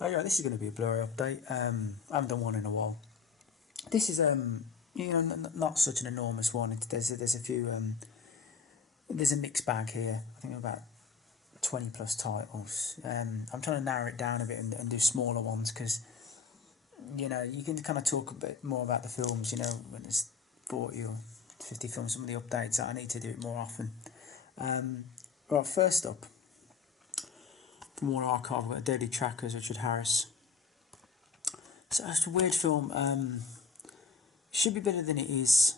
Oh yeah, this is going to be a Blu-ray update. I haven't done one in a while. This is not such an enormous one. There's a few there's a mixed bag here. I think about 20 plus titles. I'm trying to narrow it down a bit and do smaller ones because you can kind of talk a bit more about the films. When there's 40 or 50 films, some of the updates. I need to do it more often. Right, first up from War Archive, we've got Deadly Trackers, Richard Harris. So it's a weird film. Should be better than it is.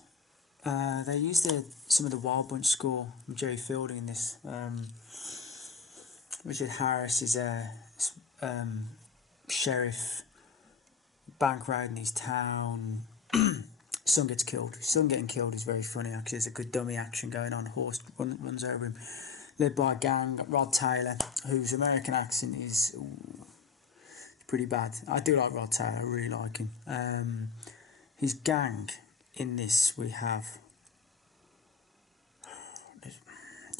They used some of the Wild Bunch score from Jerry Fielding in this. Richard Harris is a sheriff, bank raid in his town. Son gets killed. Son getting killed is very funny actually. There's a good dummy action going on. Horse runs over him. Led by a gang. Got Rod Taylor, whose American accent is pretty bad. I do like Rod Taylor. I really like him. His gang in this we have.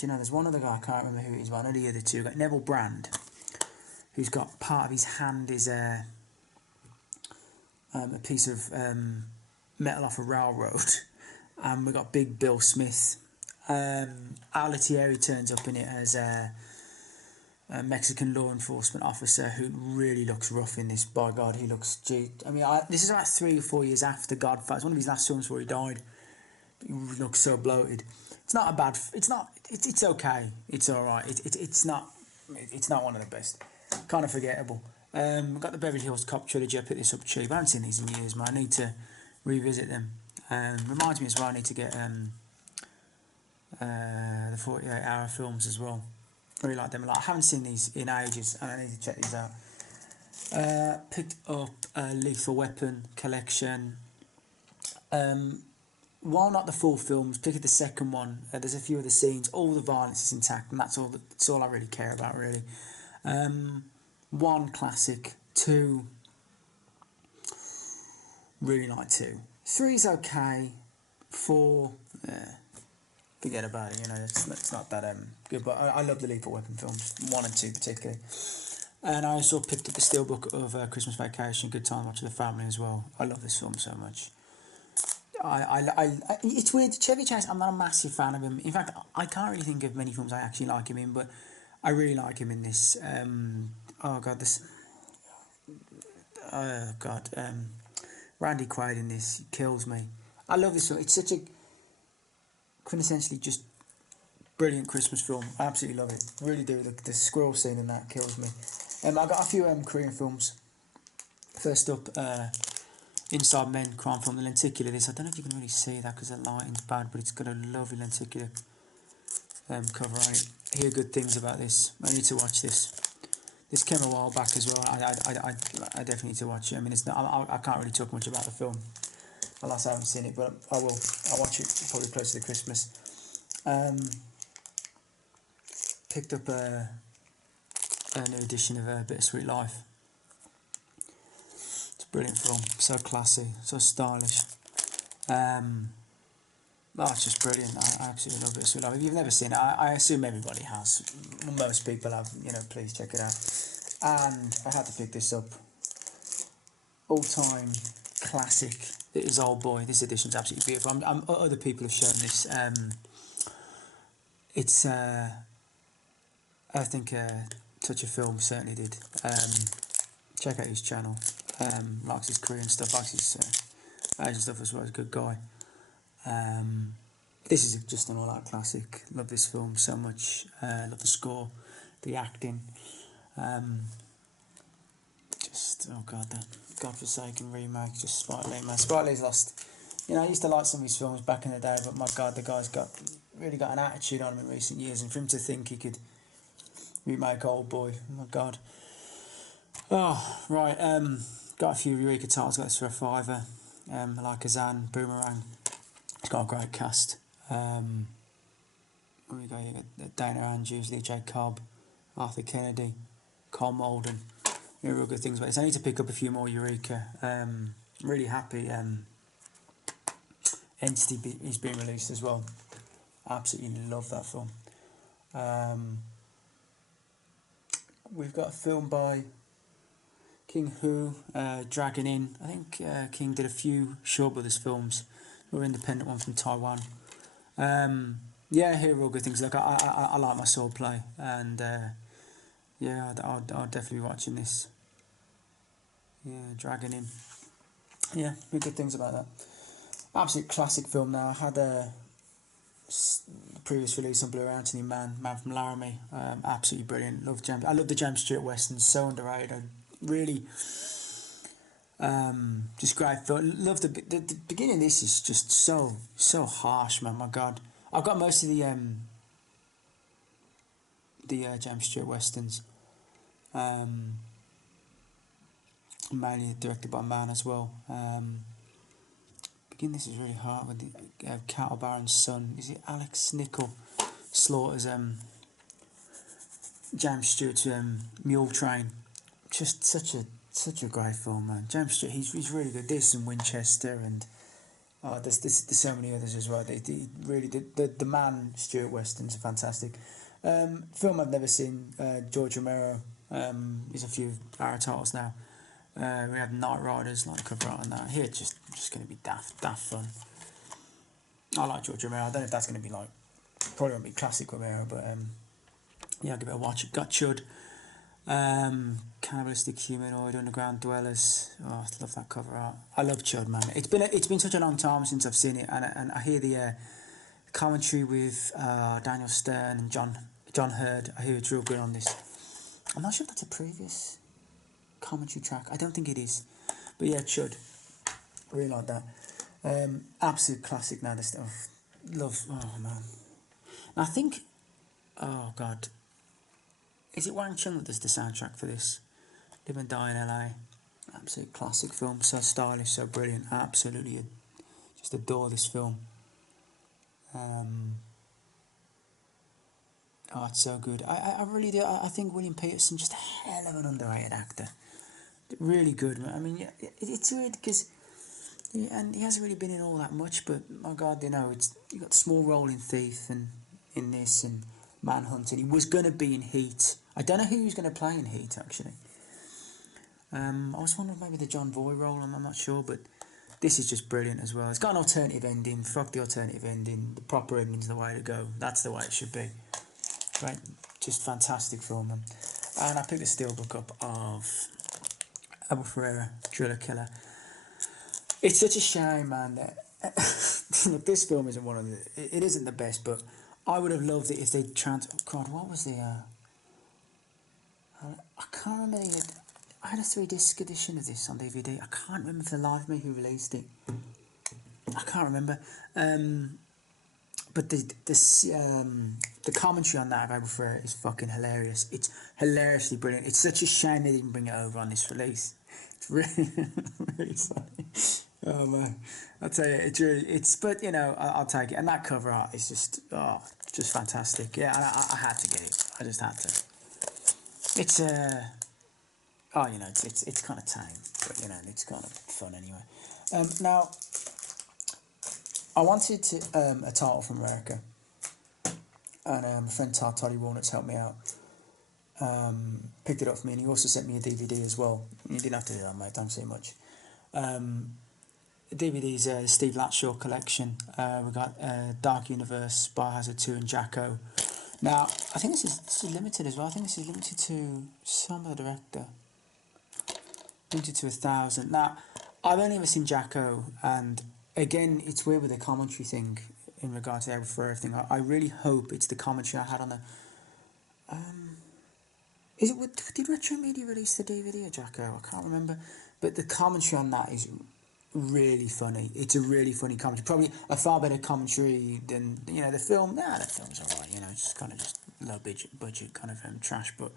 There's one other guy, I can't remember who it is, but I know the other two. We've got Neville Brand, who's got part of his hand is a piece of metal off a railroad. And we've got Big Bill Smith. Alatieri turns up in it as a Mexican law enforcement officer who really looks rough in this. By God, he looks... this is about 3 or 4 years after Godfather. It's one of his last films before he died. He looks so bloated. It's not a bad... It's okay. It's all right. It's not one of the best. Kind of forgettable. We've got the Beverly Hills Cop trilogy. I picked this up cheap. I haven't seen these in years, man. I need to revisit them. Reminds me as well, I need to get the 48-hour films as well. I really like them a lot. I haven't seen these in ages, and I need to check these out. Picked up a Lethal Weapon collection. While not the full films, picked the second one. There's a few of the scenes. All the violence is intact, and that's all I really care about, really. 1 classic. 2, really like 2. 3's okay. 4, forget about it. It's not that good. But I love the Lethal Weapon films, 1 and 2 particularly. And I also picked up the Steelbook of Christmas Vacation, Good Time Watching the Family as well. I love this film so much. It's weird. Chevy Chase, I'm not a massive fan of him. In fact, I can't really think of many films I actually like him in, but I really like him in this. Randy Quaid in this kills me. I love this film. It's such a quintessentially just brilliant Christmas film. I absolutely love it. Really do. The squirrel scene in that kills me. I got a few Korean films. First up, Inside Men, crime film, The Lenticular. This, I don't know if you can really see that because the lighting's bad, but it's got a lovely lenticular cover on it. I hear good things about this. I need to watch this. This came a while back as well. I definitely need to watch it. I mean, it's not. I can't really talk much about the film, unless I haven't seen it, but I will. I'll watch it probably closer to Christmas. Picked up a new edition of Bittersweet Life. It's a brilliant film. So classy, so stylish. It's just brilliant. I absolutely love Bittersweet Life. If you've never seen it, I assume everybody has. Most people have. Please check it out. And I had to pick this up. All-time classic. It is Old Boy. This edition's absolutely beautiful. Other people have shown this. It's I think Touch of Film certainly did. Check out his channel. Likes his Korean stuff, likes his Asian stuff as well. He's a good guy. This is just an all-out classic. Love this film so much. Love the score, the acting. That godforsaken remake, just Spike Lee, man. Spike Lee's lost. I used to like some of his films back in the day, but my God, the guy's really got an attitude on him in recent years, and for him to think he could remake Old Boy, oh my God. Oh, right, got a few Eureka titles, got this for a £5. I like Kazan, Boomerang. It's got a great cast. We got Dana Andrews, Lee J. Cobb, Arthur Kennedy, Carl Malden. Real good things about it. So I need to pick up a few more Eureka. I'm really happy Entity is being released as well. Absolutely love that film. We've got a film by King Hu, Dragon In. I think King did a few Shaw Brothers films, or independent one from Taiwan. Yeah, I hear all good things. Like I like my sword play, and yeah, I'll definitely be watching this. Yeah, Dragon In. Yeah, hear good things about that. Absolute classic film. Now I had a previous release on Blu-ray, Anthony Man from Laramie. Absolutely brilliant. I love the James Stewart westerns. So underrated. I really just great film. Love the beginning of this is just so harsh, man. My God, I've got most of the James Stewart westerns. Mainly directed by Man as well. Beginning this is really hard with the Cattle Baron's son. Is it Alex Nichol slaughters James Stewart's mule train? Just such a great film, man. James Stewart, he's really good. This and Winchester, and there's so many others as well. Really the Man Stewart westerns are fantastic. Film I've never seen. George Romero. There's a few our titles now. We have Night Riders, like cover art on that. Here, just going to be daft fun. I like George Romero. I don't know if that's going to be like, probably won't be classic Romero, but yeah, I'll give it a watch. Got Chud. Cannibalistic Humanoid, Underground Dwellers. Oh, I love that cover art. I love Chud, man. It's been such a long time since I've seen it, and I hear the commentary with Daniel Stern and John Hurd. I hear it's real good on this. I'm not sure if that's a previous commentary track. I don't think it is, but yeah, Chud. Really like that. Absolute classic. Now this stuff. Love. Oh man. And I think. Oh god. Is it Wang Chung that does the soundtrack for this? Live and Die in LA. Absolute classic film. So stylish, so brilliant. Absolutely, just adore this film. Oh, it's so good. I really do. I think William Peterson, just a hell of an underrated actor. Really good. I mean, yeah, it's weird because, and he hasn't really been in all that much. But my God, you know, you got a small role in Thief and in this and Manhunt, and he was going to be in Heat. I don't know who he was going to play in Heat actually. I was wondering maybe the John Voight role. I'm not sure, but this is just brilliant as well. It's got an alternative ending. Fuck the alternative ending. The proper ending's the way to go. That's the way it should be. Right, just fantastic film, man. And I picked the steelbook up of Abel Ferreira, Driller Killer. It's such a shame, man, that look, this film isn't one of the. It isn't the best, but I would have loved it if they God, what was the? I can't remember. I had a 3-disc edition of this on DVD. I can't remember for the life of me who released it. I can't remember. But the commentary on that of Abel Ferreira is fucking hilarious. It's hilariously brilliant. It's such a shame they didn't bring it over on this release. It's really, really funny. Oh man, I'll tell you, but you know, I'll take it. And that cover art is just fantastic. Yeah, I had to get it. I just had to. It's you know, it's kind of tame, but you know, it's kind of fun anyway. Now. I wanted a title from America, and my friend Todd E Walnuts helped me out. Picked it up for me, and he also sent me a DVD as well. You didn't have to do that, mate. Thanks so much. The DVD's the Steve Latshaw collection. We got Dark Universe, Biohazard 2, and Jacko. Now, I think this is limited as well. I think this is limited to some of the director. Limited to 1,000. Now, I've only ever seen Jacko, and again, it's weird with the commentary thing in regards to everything. I really hope it's the commentary I had on the. Did Retro Media release the DVD of Jacko? I can't remember, but the commentary on that is really funny. It's a really funny commentary, probably a far better commentary than the film. Nah, the film's alright. It's kind of just low budget kind of trash, but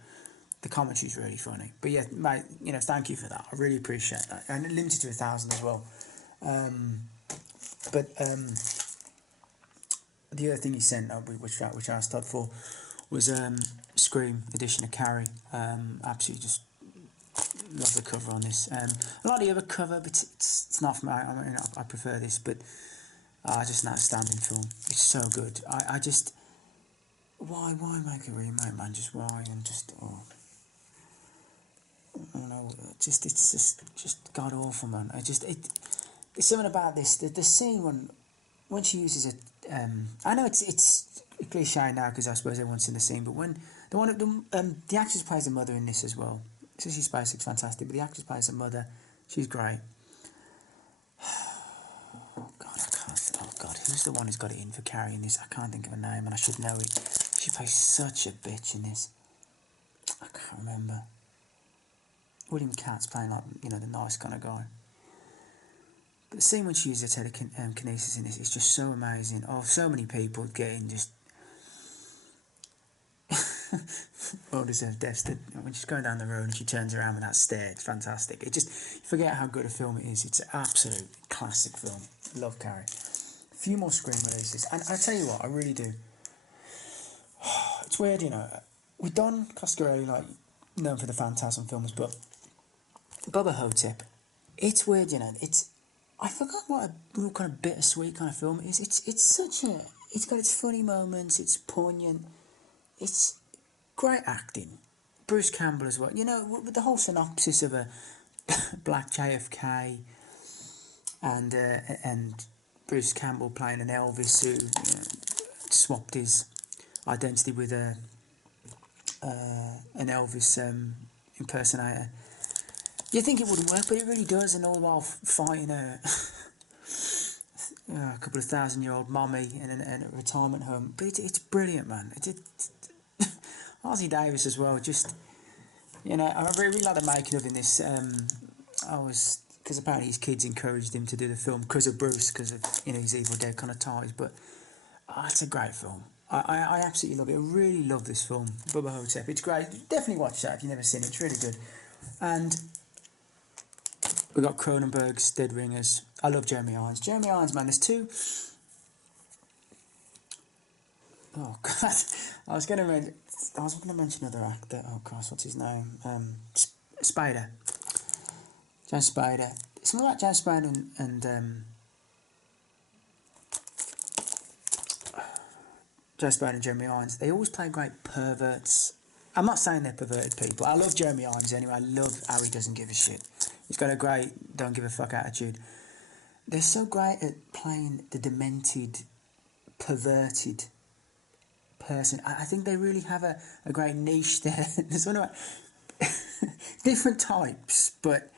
the commentary's really funny. But yeah, mate, thank you for that. I really appreciate that, and limited to 1,000 as well. But the other thing he sent, which I asked Todd for, was Scream edition of Carrie. Absolutely just love the cover on this. I like the other cover, but it's not for me. I prefer this, but just an outstanding film. It's so good. I just why make a remake, man? Just why? And just I don't know just god awful, man. There's something about this. The scene when she uses it. I know it's a cliche now because I suppose everyone's seen the scene, but when the actress plays the mother in this as well. So she's basically fantastic, but the actress plays the mother. She's great. Oh God, I can't. Oh God, who's the one who's got it in for Carrie in this? I can't think of a name, and I should know it. She plays such a bitch in this. I can't remember. William Katt's playing like the nice kind of guy. But the scene when she uses telekinesis in this is just so amazing. Oh, so many people getting just well deserved deaths. When she's going down the road and she turns around with that stare, it's fantastic. You forget how good a film it is. It's an absolute classic film. Love Carrie. A few more screen releases, and I tell you what, I really do. It's weird, with Don Coscarelli, like known for the Phantasm films, but Bubba Ho-Tep, it's weird, I forgot what a real kind of bittersweet kind of film it is. It's got its funny moments, it's poignant, it's great acting. Bruce Campbell as well. With the whole synopsis of a black JFK and Bruce Campbell playing an Elvis who swapped his identity with an Elvis impersonator. You think it wouldn't work, but it really does, and all while fighting a couple of 1,000-year-old mummy in a retirement home. But it's brilliant, man. Ozzie Davis as well. I really like the making of in this. Because apparently his kids encouraged him to do the film because of Bruce, because of his Evil Dead kind of ties. But it's a great film. I absolutely love it. I really love this film, Bubba Ho-Tep. It's great. Definitely watch that if you've never seen it. It's really good. And we got Cronenberg's Dead Ringers. I love Jeremy Irons. Jeremy Irons, man, there's two. Oh God, I was going to mention another actor. Oh gosh, what's his name? Spader. James Spader. Something about James Spader and James Spader and Jeremy Irons. They always play great perverts. I'm not saying they're perverted people. I love Jeremy Irons anyway. I love how he doesn't give a shit. He's got a great don't give a fuck attitude. They're so great at playing the demented, perverted person. I think they really have a great niche there. There's one about different types, but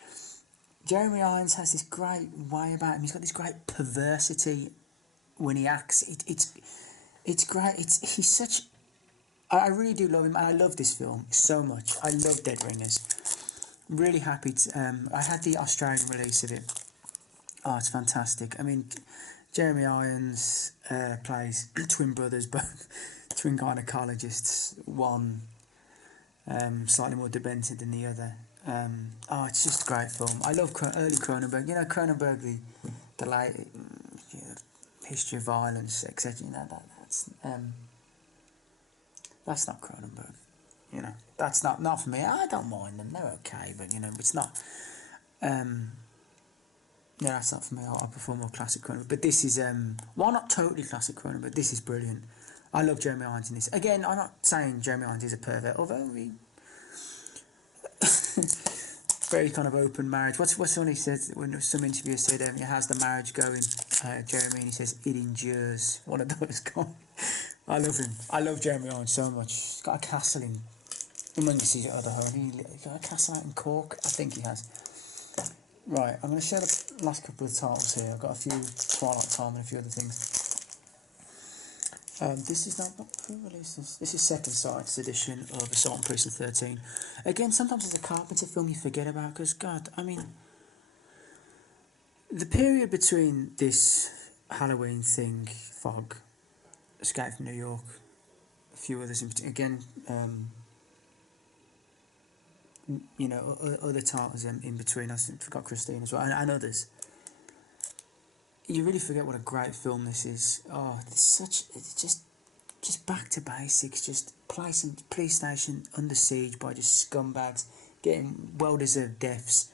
Jeremy Irons has this great way about him. He's got this great perversity when he acts. It's great. He's such. I really do love him, and I love this film so much. I love Dead Ringers. Really happy to. I had the Australian release of it. Oh, it's fantastic. I mean, Jeremy Irons plays twin brothers, both twin gynecologists. One slightly more demented than the other. It's just a great film. I love early Cronenberg. Cronenberg, the late history of violence, etc. That's not Cronenberg. That's not for me. I don't mind them. They're okay, but it's not. That's not for me. I prefer more classic Cronenberg. But this is while not totally classic Cronenberg, this is brilliant. I love Jeremy Irons in this. Again, I'm not saying Jeremy Irons is a pervert, although he very kind of open marriage. What's when he says when some interviewer said how's the marriage going, Jeremy, and he says it endures. One of those guys. I love him. I love Jeremy Irons so much. He's got a castle in. When you see it other home, he's got a castle out in Cork. I think he has. Right, I'm going to share the last couple of titles here. I've got a few Twilight Time and a few other things. This is not who released this. This is Second Sight's edition of Assault on Precinct 13. Again, sometimes it's a Carpenter film you forget about because God, I mean, the period between this Halloween thing, Fog, Escape from New York, a few others again. Other titles in between. I forgot Christine as well, and others. You really forget what a great film this is. Oh, it's just back to basics. Just police station under siege by just scumbags getting well-deserved deaths.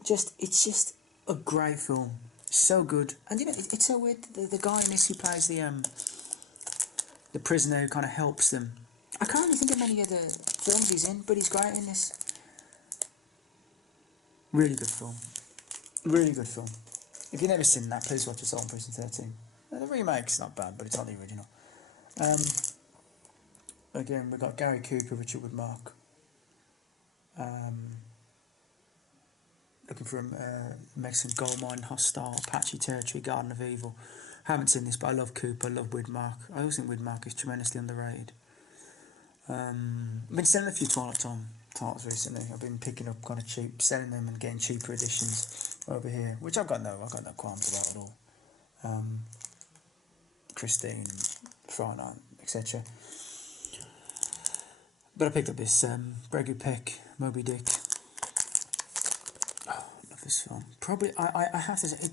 It's just a great film. So good, and it's so weird. The guy in this who plays the prisoner who kind of helps them. I can't really think of many other films he's in, but he's great in this. Really good film. Really good film. If you've never seen that, please watch Assault on Prison 13. The remake's not bad, but it's not the original. Again, we've got Gary Cooper, Richard Woodmark. Looking for a Mexican gold mine, Hostile, Apache Territory, Garden of Evil. Haven't seen this, but I love Cooper, I love Woodmark. I always think Woodmark is tremendously underrated. I've been selling a few Twilight Time titles recently. I've been picking up kind of cheap, selling them and getting cheaper editions over here, which I've got no qualms about at all. Christine, Friday Night, etc. But I picked up this Gregory Peck, Moby Dick. Oh, I love this film. Probably, I have to say,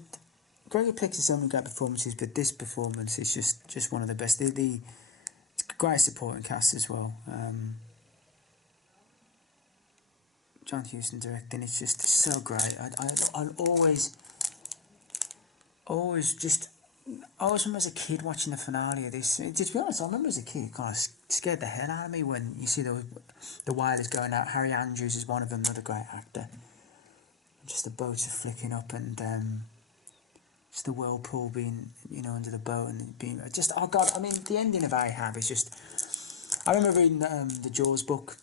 Gregory Peck has so many great performances, but this performance is just one of the best. It's great supporting cast as well. John Huston directing, it's just so great. I always remember as a kid watching the finale of this. To be honest, I remember as a kid, it kind of scared the hell out of me when you see the whalers going out. Harry Andrews is one of them, another great actor. Just the boats are flicking up and just the whirlpool being, under the boat and being just, oh God, I mean, the ending of Ahab is just, I remember reading the Jaws book.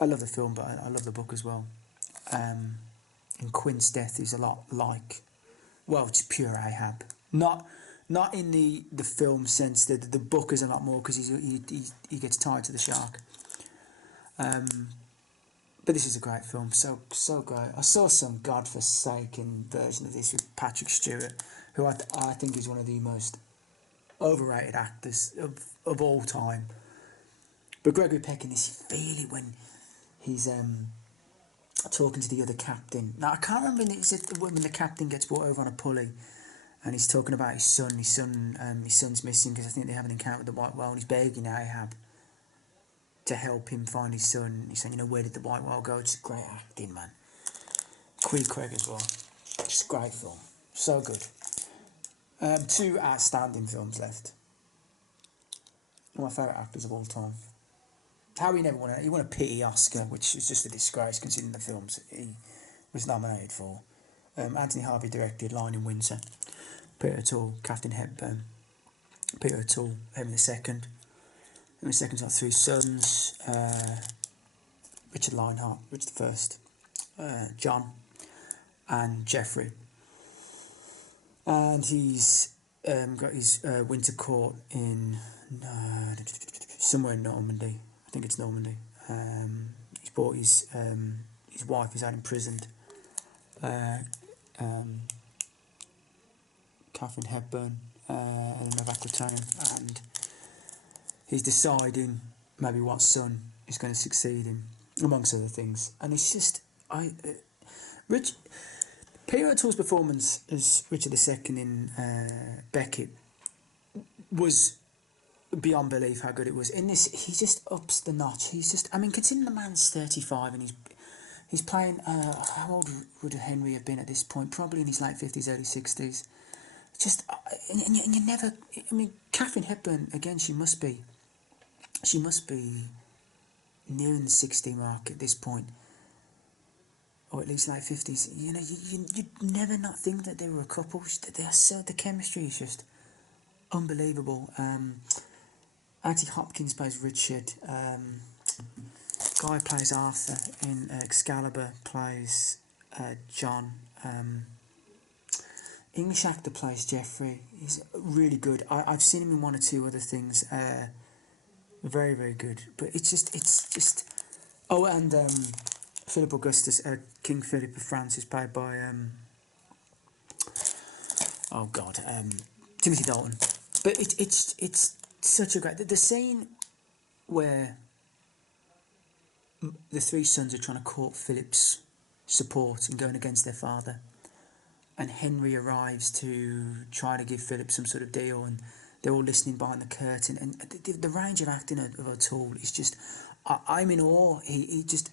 I love the film, but I love the book as well. And Quint's death is a lot like, well, it's pure Ahab. Not in the film sense that the book is a lot more because he gets tied to the shark. But this is a great film, so great. I saw some godforsaken version of this with Patrick Stewart, who I think is one of the most overrated actors of all time. But Gregory Peck in this, you feel it when he's talking to the other captain. Now I can't remember when the captain gets brought over on a pulley, and he's talking about his son. His son's missing because I think they have an encounter with the white whale, and he's begging Ahab to help him find his son. He's saying, where did the white whale go? It's great acting, man. Queen Craig as well. Just a great film. So good. 2 outstanding films left. One of my favourite actors of all time. Harry never won he won a pity Oscar, which is just a disgrace considering the films he was nominated for. Anthony Harvey directed Lion in Winter. Peter O'Toole, Captain Hepburn. Peter O'Toole, Henry II. Henry II's got 3 sons. Richard Lionheart, Richard I, John, and Geoffrey. And he's got his winter court in somewhere in Normandy. I think it's Normandy. He's bought his wife is out imprisoned. Catherine Hepburn, Eleanor of Aquitaine, and he's deciding maybe what son is going to succeed him, amongst other things. And it's just Peter O'Toole's performance as Richard II in Beckett was beyond belief how good it was. In this, he just ups the notch. He's just, I mean, considering the man's 35 and he's playing, how old would Henry have been at this point? Probably in his late 50s, early 60s. Just, and you never, I mean, Catherine Hepburn, again, she must be nearing the 60 mark at this point, or at least late 50s. You'd never not think that they were a couple. The chemistry is just unbelievable. Anthony Hopkins plays Richard. Guy plays Arthur in Excalibur plays John. English actor plays Geoffrey. He's really good. I've seen him in 1 or 2 other things. Very, very good. But it's just. Oh, and Philip Augustus, King Philip of France, is played by Timothy Dalton. But it's such a great. The scene where the 3 sons are trying to court Philip's support in going against their father, and Henry arrives to try to give Philip some sort of deal, and they're all listening behind the curtain, and the range of acting of O'Toole is just, I'm in awe. He just,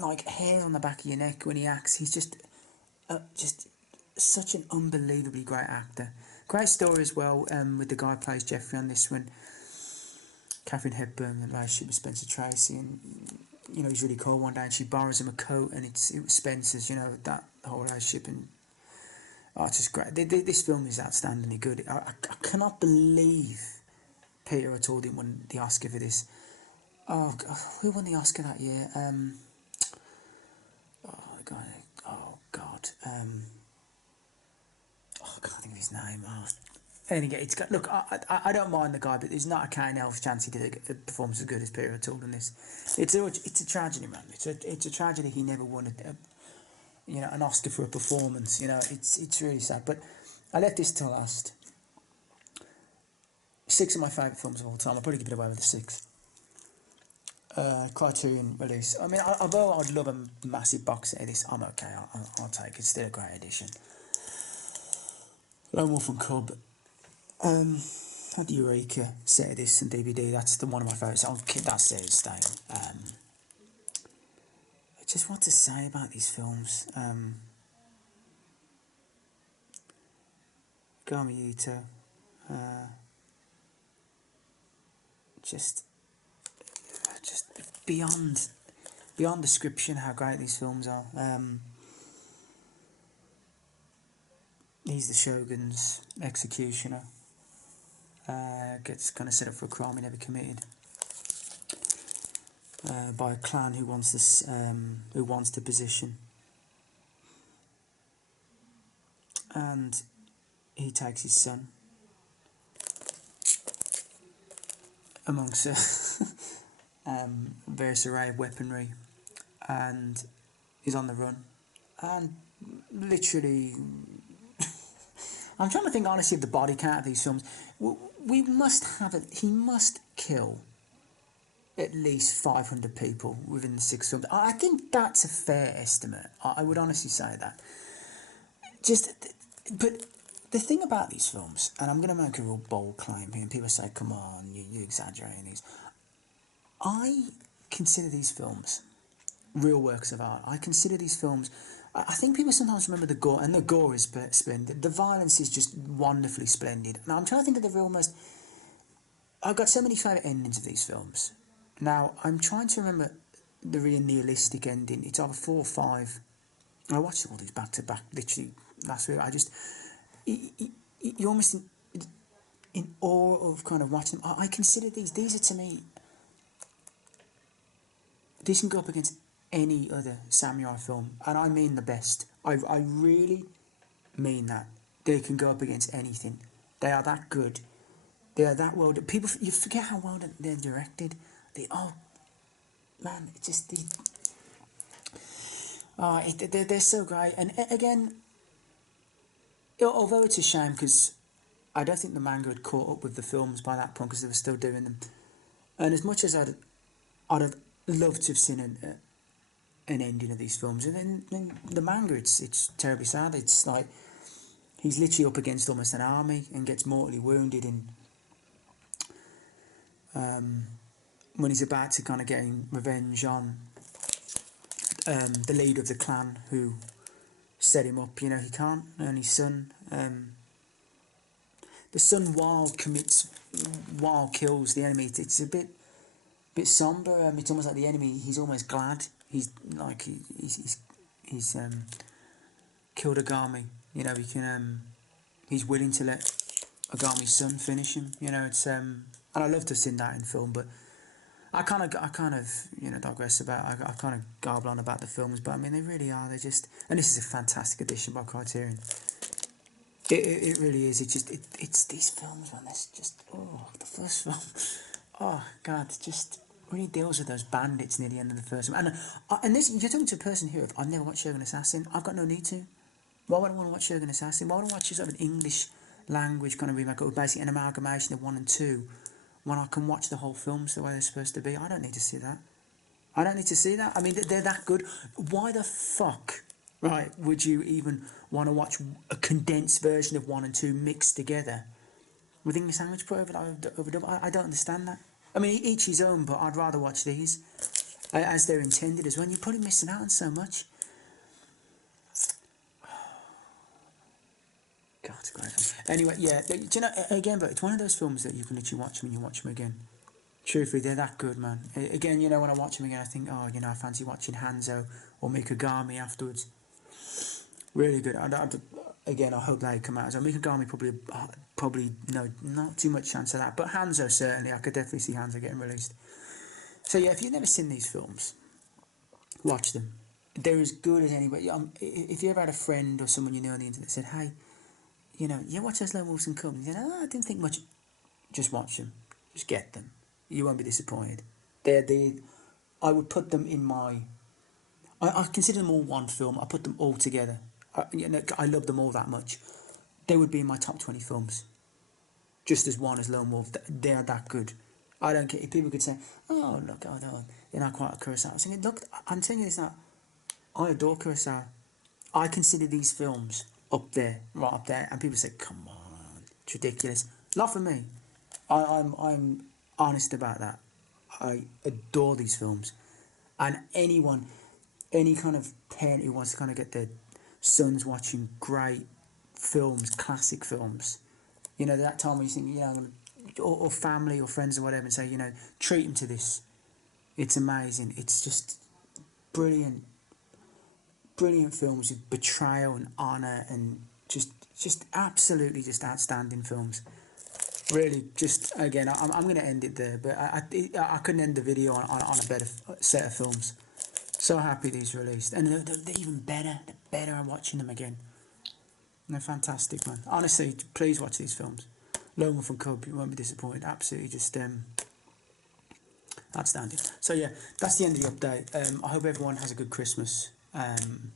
like hair on the back of your neck when he acts. He's just such an unbelievably great actor. Great story as well, with the guy who plays Geoffrey on this one. Catherine Hepburn, the relationship with Spencer Tracy, and you know, he's really cold one day, and she borrows him a coat, and it was Spencer's, you know, that whole relationship, and oh, it's just great. This film is outstandingly good. I cannot believe Peter O'Toole didn't win the Oscar for this. Oh, God, who won the Oscar that year? Oh God, oh God, oh, I can't think of his name. Oh. And again, it's got, look, I don't mind the guy, but there's not a Kane Elf chance he did a performance as good as Peter O'Toole in this. It's a tragedy, man. It's a tragedy he never won you know, an Oscar for a performance. You know, it's really sad. But I left this till last. 6 of my favourite films of all time. I'll probably give it away with the 6. Criterion release. I mean, although I'd love a massive box set of this, I'm okay. I'll take it. It's still a great edition. Lone Wolf and Cub. Had the Eureka set of this and DVD. That's one of my favourites. I'll keep that series staying. Just what to say about these films. Gamiyuto. Just beyond description how great these films are. He's the Shogun's executioner. Gets kind of set up for a crime he never committed by a clan who wants this, who wants the position, and he takes his son amongst various array of weaponry, and he's on the run, and literally. I'm trying to think honestly of the body count of these films. We must have it. He must kill at least 500 people within the 6 films. I think that's a fair estimate. I would honestly say that. But the thing about these films, and I'm going to make a real bold claim here, and people say, "Come on, you're exaggerating these." I consider these films real works of art. I consider these films. I think people sometimes remember the gore, and the gore is splendid. The violence is just wonderfully splendid. Now, I'm trying to think of the real most... I've got so many favourite endings of these films. Now, I'm trying to remember the real nihilistic ending. It's either 4 or 5. I watched all these back to back, literally, last week. You're almost in awe of kind of watching them. I consider these are to me... These can go up against any other samurai film, and I mean the best. I really mean that. They can go up against anything. They are that good. They are that well done. People, you forget how well they're directed. Man, it's just they're so great. And again, although it's a shame because I don't think the manga had caught up with the films by that point because they were still doing them. And as much as I'd have loved to have seen an ending of these films, and then the manga, it's terribly sad. It's like he's literally up against almost an army and gets mortally wounded in when he's about to kind of gain revenge on the leader of the clan who set him up. You know, he can't, and his son, the son wild kills the enemy. It's a bit somber. It's almost like the enemy. He's almost glad. He's like he's killed Agami. You know, he can. He's willing to let Agami's son finish him. You know, it's and I love to have seen that in film, but I kind of you know digress about. I kind of garble on about the films, but I mean they really are. They just, and this is a fantastic edition by Criterion. It really is. It's these films, man. That's just the first film. Oh God, just really deals with those bandits near the end of the first one. And this, you're talking to a person here. I've never watched Shogun Assassin. I've got no need to. Why would I want to watch Shogun Assassin? Why would I watch sort of an English language kind of remake, or basically an amalgamation of 1 and 2, when I can watch the whole films the way they're supposed to be? I don't need to see that. I don't need to see that. I mean, they're that good. Why the fuck, right, would you even want to watch a condensed version of 1 and 2 mixed together with English language put over? I don't understand that. I mean, each his own, but I'd rather watch these as they're intended as well. You're probably missing out on so much. God, it's great. Anyway, yeah, do you know, again, but it's one of those films that you can literally watch them and you watch them again. Truthfully, they're that good, man. Again, you know, when I watch them again, I think, oh, you know, I fancy watching Hanzo or Mikagami afterwards. Really good. Again, I hope they come out. So Mikagami probably no, not too much chance of that. But Hanzo certainly, I could definitely see Hanzo getting released. So yeah, if you've never seen these films, watch them. They're as good as anybody. If you ever had a friend or someone you know on the internet said, hey, you know, you watch those Lone Wolves and Cubs, you know, I didn't think much. Just watch them. Just get them. You won't be disappointed. I would put them in my. I consider them all one film. I put them all together. I love them all that much. They would be in my top 20 films. Just as one as Lone Wolf. They are that good. I don't care. If people could say, oh, look, I don't, you're not quite a Kurosawa. I'm saying, look, I'm telling you this now. I adore Kurosawa. I consider these films up there, right up there. And people say, come on, it's ridiculous. Not for me. I'm honest about that. I adore these films. And anyone, any kind of parent who wants to kind of get their sons watching great films, classic films, you know, that time when you think, you know, or family or friends or whatever, and say, you know, treat them to this. It's amazing. It's just brilliant, brilliant films with betrayal and honour and just absolutely just outstanding films. Really, just again, I'm going to end it there, but I couldn't end the video on a better set of films. So happy these released, and they're even better. The better I'm watching them again. And they're fantastic, man. Honestly, please watch these films. Lone Wolf and Cub, you won't be disappointed. Absolutely, just outstanding. So yeah, that's the end of the update. I hope everyone has a good Christmas, and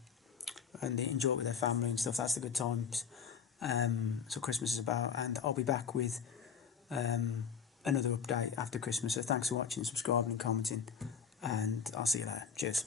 they enjoy it with their family and stuff. That's the good times. So Christmas is about, and I'll be back with another update after Christmas. So thanks for watching, subscribing and commenting, and I'll see you later. Cheers.